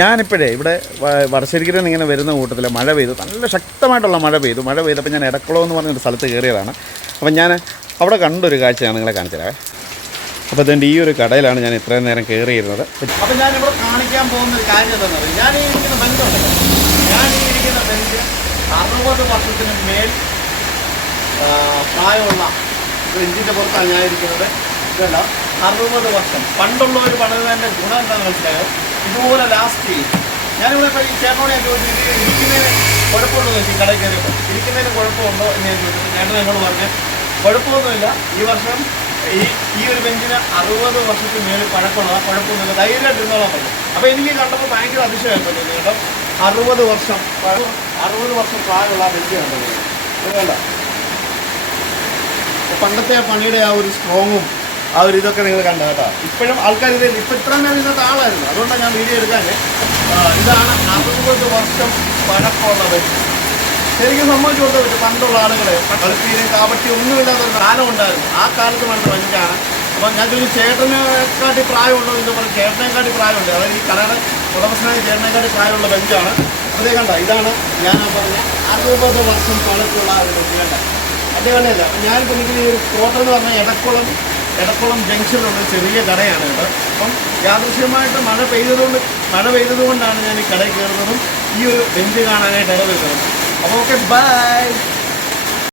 ഞാനിപ്പോഴേ ഇവിടെ വടശ്ശേരിക്കരയിൽ ഇങ്ങനെ വരുന്ന കൂട്ടത്തിൽ മഴ പെയ്തു. നല്ല ശക്തമായിട്ടുള്ള മഴ പെയ്തു. മഴ പെയ്തപ്പോൾ ഞാൻ എടക്കുളം എന്ന് പറഞ്ഞൊരു സ്ഥലത്ത് കയറിയതാണ്. അപ്പം ഞാൻ അവിടെ കണ്ടൊരു കാഴ്ച ഞാൻ നിങ്ങളെ കാണിച്ചത് അപ്പോൾ അതുകൊണ്ട് ഈ ഒരു കടയിലാണ് ഞാൻ ഇത്രയും നേരം കയറിയിരുന്നത്. അപ്പം ഞാനിവിടെ കാണിക്കാൻ പോകുന്ന ഒരു കാര്യം എന്താണെന്ന് ഞാൻ ഈ ഇരിക്കുന്ന ഞാൻ ഈ ഇരിക്കുന്ന ബെഞ്ച് അറുപത് വർഷത്തിന് മേൽ പ്രായമുള്ള ബെഞ്ചിന്റെ പുറത്താണ് ഞാൻ ഇരിക്കുന്നത്. ഇതല്ല. അറുപത് വർഷം. പണ്ടുള്ളവർ പണിതതിന്റെ ഗുണം എന്താണെന്ന് മനസ്സിലായോ? ഇതുപോലെ ലാസ്റ്റ് ചെയ്യും ഞാനിവിടെ ഇപ്പോൾ ഈ ചേട്ടനോട് ഞാൻ ചോദിച്ചു ഇരിക്കുന്നതിന് കുഴപ്പമുണ്ടോ ചോദിച്ചു കടയിൽ കയറിയപ്പോൾ ഇരിക്കുന്നതിന് കുഴപ്പമുണ്ടോ എന്ന് ഞാൻ ചോദിച്ചു. ചേട്ടൻ എന്നോട് പറഞ്ഞു കുഴപ്പമൊന്നുമില്ല. ഈ വർഷം ഈ ഈ ഒരു ബെഞ്ചിന് അറുപത് വർഷത്തിന് മേളിൽ പഴക്കമുള്ള കുഴപ്പമൊന്നുമില്ല ധൈര്യമായിട്ട് ഇരുന്നോളാൻ പറഞ്ഞു. അപ്പോൾ എനിക്ക് കണ്ടപ്പോൾ ഭയങ്കര അതിശയമായിരുന്നു കേട്ടോ. അറുപത് വർഷം അറുപത് വർഷം പ്രായമുള്ള ആ ബെഞ്ച് കണ്ടത് വേണ്ട. പണ്ടത്തെ പണിയുടെ ആ ഒരു സ്ട്രോങ്ങും ആ ഒരു ഇതൊക്കെ നിങ്ങൾ കണ്ടത് കേട്ടോ? ഇപ്പോഴും ആൾക്കാർ ഇത് ഇപ്പം ഇത്ര നേരം ഇന്നത്തെ ആളായിരുന്നു. അതുകൊണ്ടാണ് ഞാൻ വീഡിയോ എടുക്കാൻ ഇതാണ് അറുപത് വർഷം പഴക്കമുള്ള ബെഞ്ച് ശരിക്കും സംഭവിച്ചു കൊടുത്ത പറ്റും. പണ്ടുള്ള ആളുകൾ കളിപ്പീരും കാവട്ടി ഒന്നുമില്ലാത്തൊരു കാലം ഉണ്ടായിരുന്നു. ആ കാലത്ത് വേണ്ട ബെഞ്ചാണ് അപ്പം ഞാൻ ചോദിച്ചു ചേട്ടനെക്കാട്ടി പ്രായമുണ്ടോ എന്ന് പറഞ്ഞു ചേട്ടനെക്കാട്ടി പ്രായമുണ്ട്. അതായത് ഈ കടയുടെ ഉടമസ്ഥനായ ചേട്ടനെക്കാട്ടി പ്രായമുള്ള ബെഞ്ചാണ്. അതേ കണ്ട? ഇതാണ് ഞാൻ പറഞ്ഞ അറുപത് വർഷം പഴക്കമുള്ള ആളുകൾ ബെഞ്ച് കണ്ട? അതേപോലെയല്ല ഞാനിപ്പോൾ എനിക്ക് കോട്ട എന്ന് പറഞ്ഞാൽ എടക്കുളം എടക്കുളം ജംഗ്ഷനിലുള്ള ചെറിയ കടയാണ് ഇത്. അപ്പം യാദൃശ്യമായിട്ട് മഴ പെയ്തതുകൊണ്ട് മഴ പെയ്തതുകൊണ്ടാണ് ഞാൻ ഈ കടയിൽ കയറുന്നതും ഈ ഒരു ബെഞ്ച് കാണാനായിട്ട് ഇടവരുന്നതും. അപ്പോൾ ഓക്കെ ബൈ